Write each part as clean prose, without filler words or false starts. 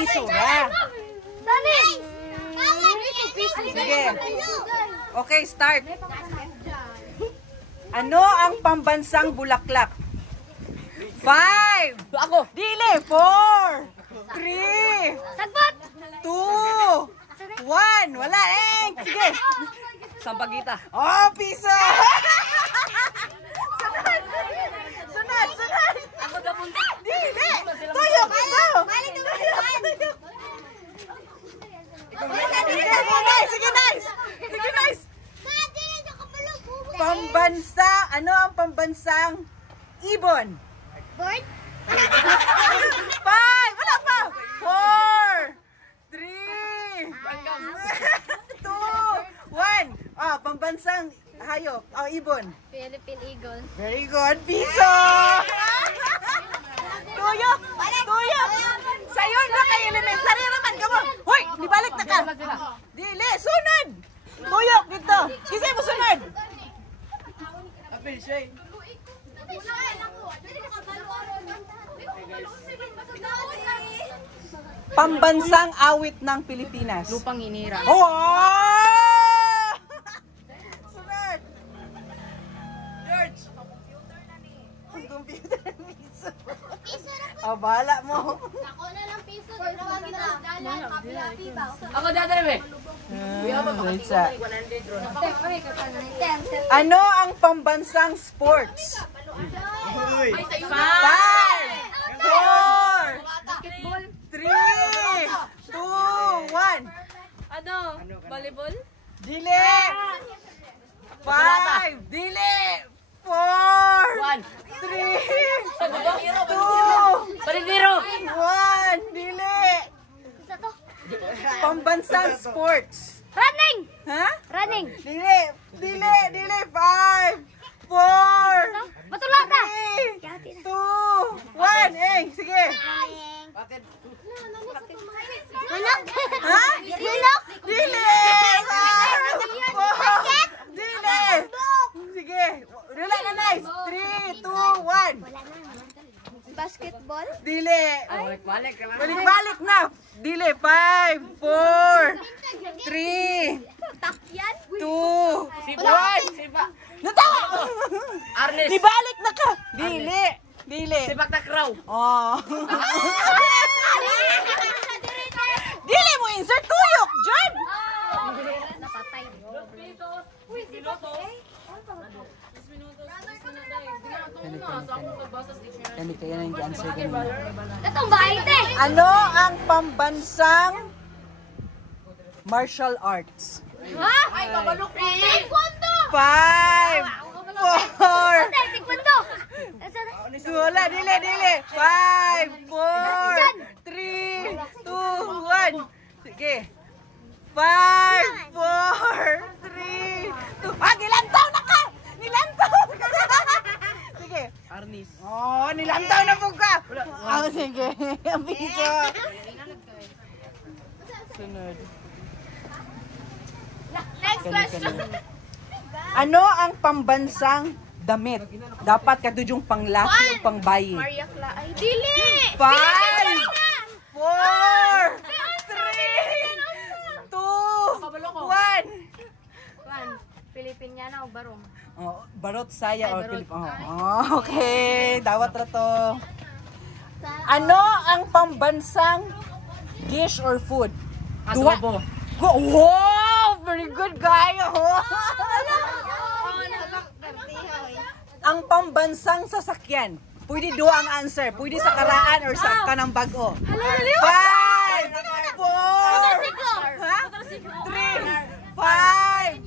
piso ra. Dali! Sige. Okay, start. Ano ang pambansang bulaklak? 5. Ako. Dili. 4. 3. Sagbot! 2. 1. Wala. Sige. Sampagita. Oh, piso. Sunod. Sunod. Sunod. Ako na punta. Dili. Tuyok. Ikaw. Sige, nice. Sige, nice. Pambansa. Ano ang pambansang ibon? Bird? 5. Wala pa. 4. 3. 2. 1. Oh, pambansang hayop. Oh, ibon. Philippine Eagle. Very good. Piso. Tuyok. Tuyok. Sayon na kay elementary naman ka mo. Hoy, nibalik na ka. Dili, sunod. Tuyok dito. Kasi mo sunod. Pambansang awit ng Pilipinas. Lupang hinira. Oh! Sunod. George. Ang computer na piso. Oh, bahala mo. Ako na lang piso. Pero wag na. Dalan, happy ba? Ako dati be. Ano ang pambansang sports? 5, 4, 3, 2, 1. Ano? Volleyball? Dili! 5, dili! 4, 3, 2, Pariniro! 1, dili! Pambansang sports. Running! Ha? Running! Dili! Dili! Dili! 5, 4, Matulata! 3, 2, 1. Sige! Manok! Ha? Manok! Dili! 5, 4, dili! Sige! Wala na, nice! 3, 2, 1. Basketball? Dili! Balik-balik ka lang. Balik-balik na! Dili! 5, 4, 3, Takyan? 2, Sipa! 1. Sipa! Natawa! Arnes! Nibalik na ka! Dili! Dili! Sipak takraw! Oh. Dili mo insert tuyok, John! Napatay. Kami kaya na yung answer ganun. Itong bait eh! Ano ang pambansang martial arts? Ha? Ay, kabalok na eh! Taekwondo! 5, 4, Taekwondo! wala, dili, dili. 5, 4, 3, 2, 1. Sige. 5, 4, 3, 2. Ah, nilantaw na ka! Nilantaw! Sige. Arnis. Oh, nilantaw na po ka! Oh, sige. Ang piso. Sunod. Next question. Ano ang pambansang damit? Dapat kadudyung panglaki o pangbayi. Maria Clara. Ay, dili! 5, 4, 3, 2, 1. Pilipinyana o barong? Oh, barot saya or Pilip. Oh, okay. Dawat ra to. Ano ang pambansang dish or food? Adobo. Wow! Very good guy. Oh. Ang pambansang sasakyan. Pwede duha ang answer. Pwede sa karaan or sa kanang bag-o. 5, 4, 3, 5.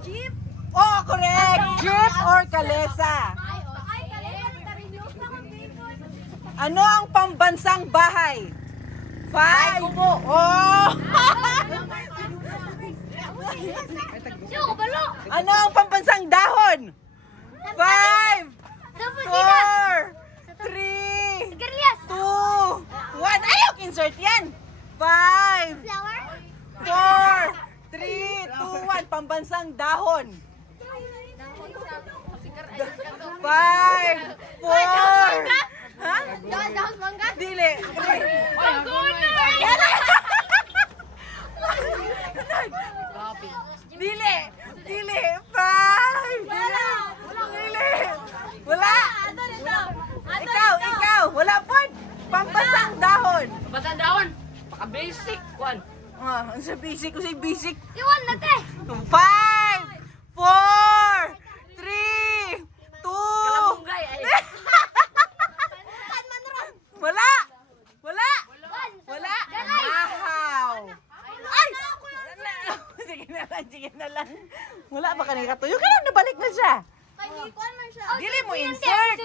Jeep? Oh, correct. Jeep or kalesa. Ano ang pambansang bahay? 5. Oh. Ano ang pambansang dahon? 5, 4, 3, 2, 1. Ayaw, insert yan. 5, 4, 3, 2, 1. Pambansang dahon. 5, 4. Ha? Dahon mangga? Dili. Basic. One. Ang sa basic, kung sa basic. Iwan na te. 5, 4, 3, 2. Kalamunggay. Ay. Wala! Wala! Wala! Nahaw! Ay! Wala na. Sige na lang, sige na lang. Wala ba kanina katuyo? Kaya nabalik na siya. Dili mo insert.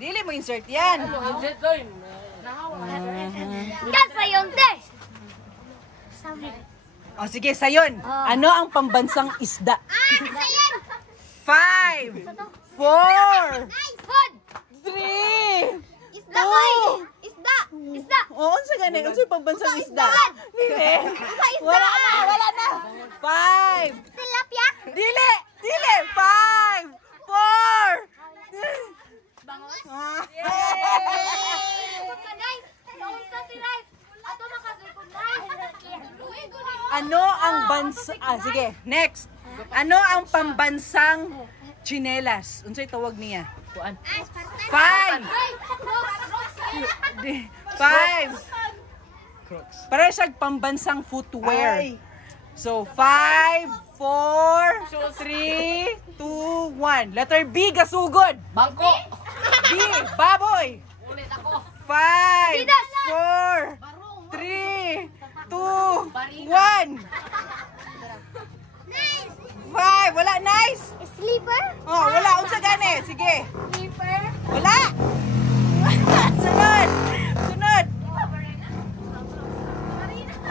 Dili mo insert yan. Insert ko yun. Kasa yun te. O sige, sayon. Ano ang pambansang isda? 5, 4, Food. 3, Isda boy. Isda. Isda. Oo, sa ganun. Ano yung pambansang isda? Dili. isda. Wala na, wala na. 5. Tilapia. Dili! Dili! 5, 4. Bangos. Ah. Guys, naunsa si Rice. Ato makasecond Ano ang bansa... sige. Next. Ano ang pambansang chinelas? Unsay tawag niya? Kuan. 5, 5. Para siya pambansang footwear. So, 5, 4, 3, 2, 1. Letter B, gasugod. Bangko. B, baboy. Ulit ako. 5, 4, 3, 2, 1. 5, wala, nice. Sleeper. Oh, wala, unsa gani. Sige. Sleeper. Wala. Sunod. Sunod.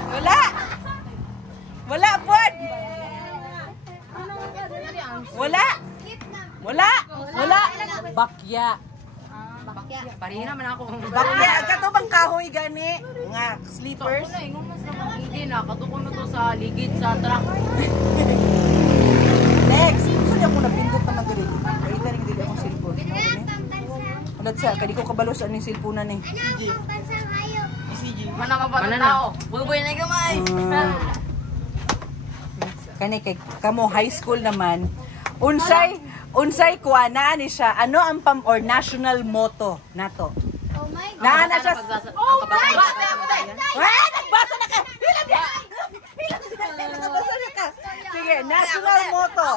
Wala. Wala, pod. Wala. Wala. Wala. Bakya. Parina man ako. Bakya. Kato bang kahoy gani? Nga, sleepers. Hindi na. Katukon na to sa ligid sa truck. Next. Gusto niya muna pindot na magaling. Pakita rin dili akong cellphone. Ulat siya. Kadi ko kabalos ano yung cellphone na ni. Mana ka ba ng tao? Buboy na gamay. Kani kay kamo high school naman. Unsay kuana ni siya. Ano ang or national motto nato? Oh my God. Naana siya. Ang kabatayan. Ah, nagbasa na ka. Hilam niya. Nagbasa na ka. Sige, national motto.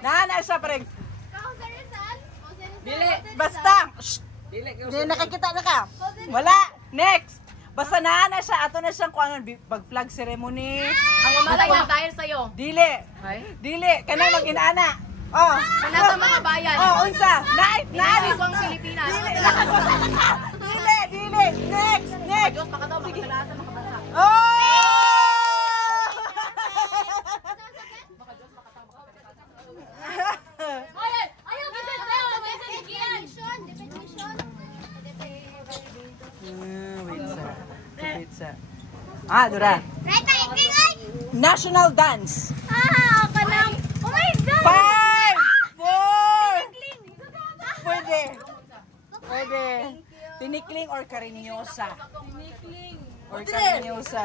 Naana siya pareng Dili. basta. Shh. Dili. Hindi nakakita na ka. Wala. Next. Basta naana siya. Ato na siyang kuangan pag-flag ceremony. Ang umatay na dahil sa'yo. Dili. Ay? Dili. Kanang mag-inana. Oh. Kanata mga bayan. Oh, unsa? Night. Inari ko ang Pilipinas. Dili. Dili. Next. Next. Diyos, baka daw makakalasan makabansa. Oh! Ayaw kasi tayo. Definition. Wait sa. Dura. Right na iting ay. National dance. Kanang. Oh my God. 5, 4. Pwede. Pwede. Tinikling or karinyosa? Or karinyosa.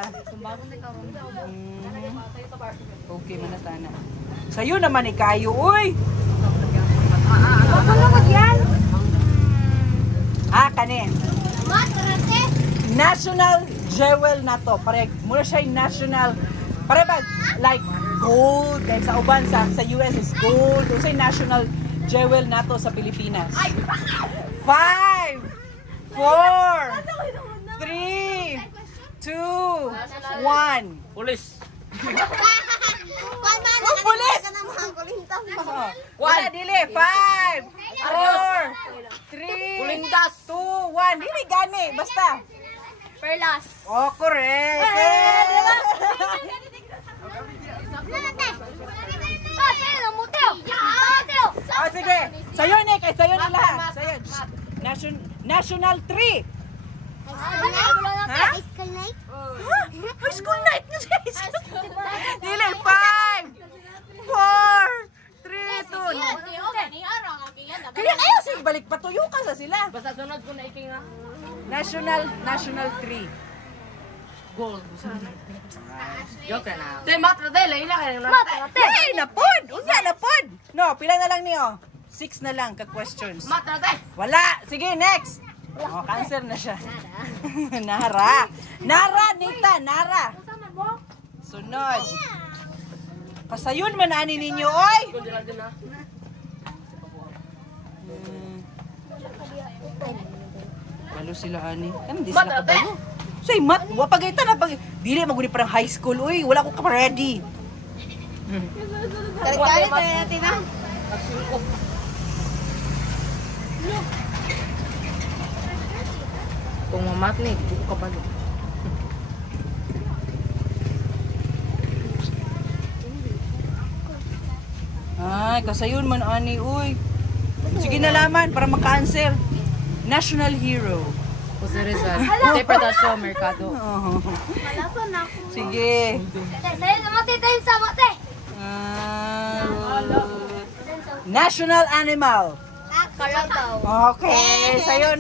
Okay, manatana. Sa'yo naman ikayo, uy! Makulungod yan. Kani. Matrate. National jewel na to. Pare, muna siya yung national. Pare ba, like gold. Dahil sa uban, sa US is gold. Ito yung national jewel na to sa Pilipinas. 5, 4, 3, 2, 1. Pulis. Oh, pulis! Wala, dili. 5, 4, 3, Pulindas. 2, 1. Dili gani. Basta. Perlas. Oh, correct. Sa'yo na muteo. Muteo. Oh, sige. Sa'yo, Nick. Ay, sa'yo na lahat. Sa'yo. National 3. Ha? School night. High school night nga siya. Dili. 5, 4, 3, 2. Kaya kayo sige, balik patuyo ka sa sila. Basta sunod ko na iking na. National 3. Gold. Joke na. Te, matrate. Lain na kayo. Matrate. Hey, napod. Unya, napod. No, pila na lang niyo. 6 na lang ka questions. Matrate. Wala. Sige, next. Oh, cancer na siya. Nara. Nara, Nita, Nara. Sunod. Pasayon man ani ninyo, oy. Lalo sila ani. Kan di sila kabalo. Say mat, wa pagayta na pag dili maguni parang high school, oy. Wala ko ka ready. Kali natin na. Kung mamat ni, buko ka ba? Ay, kasayon man ani, uy. Sige na laman para maka-answer. National hero. Jose Rizal. Jose Perdasio, Mercado. Malason na ako. Sige. Sa'yo sa mati tayo sa mati. National animal. Karagaw. Okay, sayo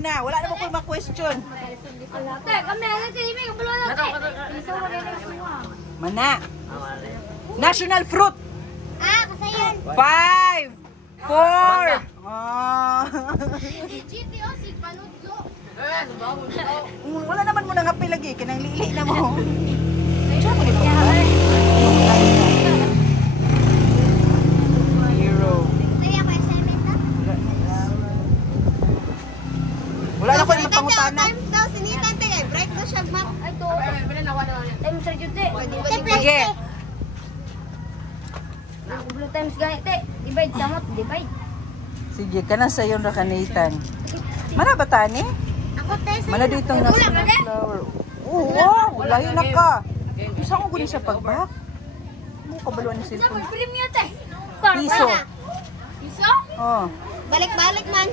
na. Wala na mo ko ma-question. Te, kami na natin. May kabalo na te. Isa ko rin ang suwa. Mana. National fruit. Kasayan. 5, 4. Si GTO, si Panudlo. Wala naman mo nang happy lagi. Kanang lili na mo. Hero. Kaya pa assignment na? Wala na ko yung pangutana. Times daw, sinitan te. Break daw siya map. Ay, to. Times sa jute. Sige. Blue times ganit te. Divide sa mot, divide. Sige, kanang sayon ra kanitan. Mana ba tani? Ako te. Mana dito ang national flower. Oo, lahi na ka. Gusto ko guni sa pagbak. Mo kabaluan ni cellphone. Premium te. Piso. Piso? Oh. Balik-balik man.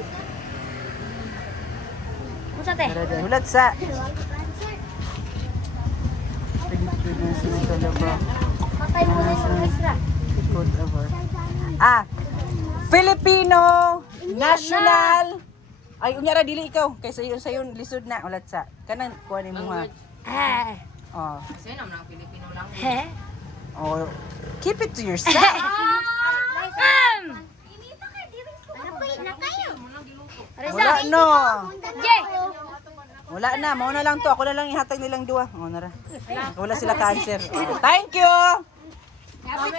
Musa te? Hulat sa. National Calabra. Patay mo na yung extra. Code over. Filipino National. Ay, unyara dili ikaw. Kay sayon lisod na ulat sa. Kanang kuha ni mo ha. Oh. Kasi naman ang Pilipino lang. He? Oh. Keep it to yourself. Wala no. Wala na, mao na lang to. Ako na lang ihatag nilang duwa. Oh, nara. Wala sila cancer. Oh, thank you.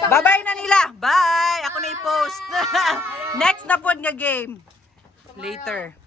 Bye-bye na nila. Bye. Ako na i-post. Next na po nga game. Later.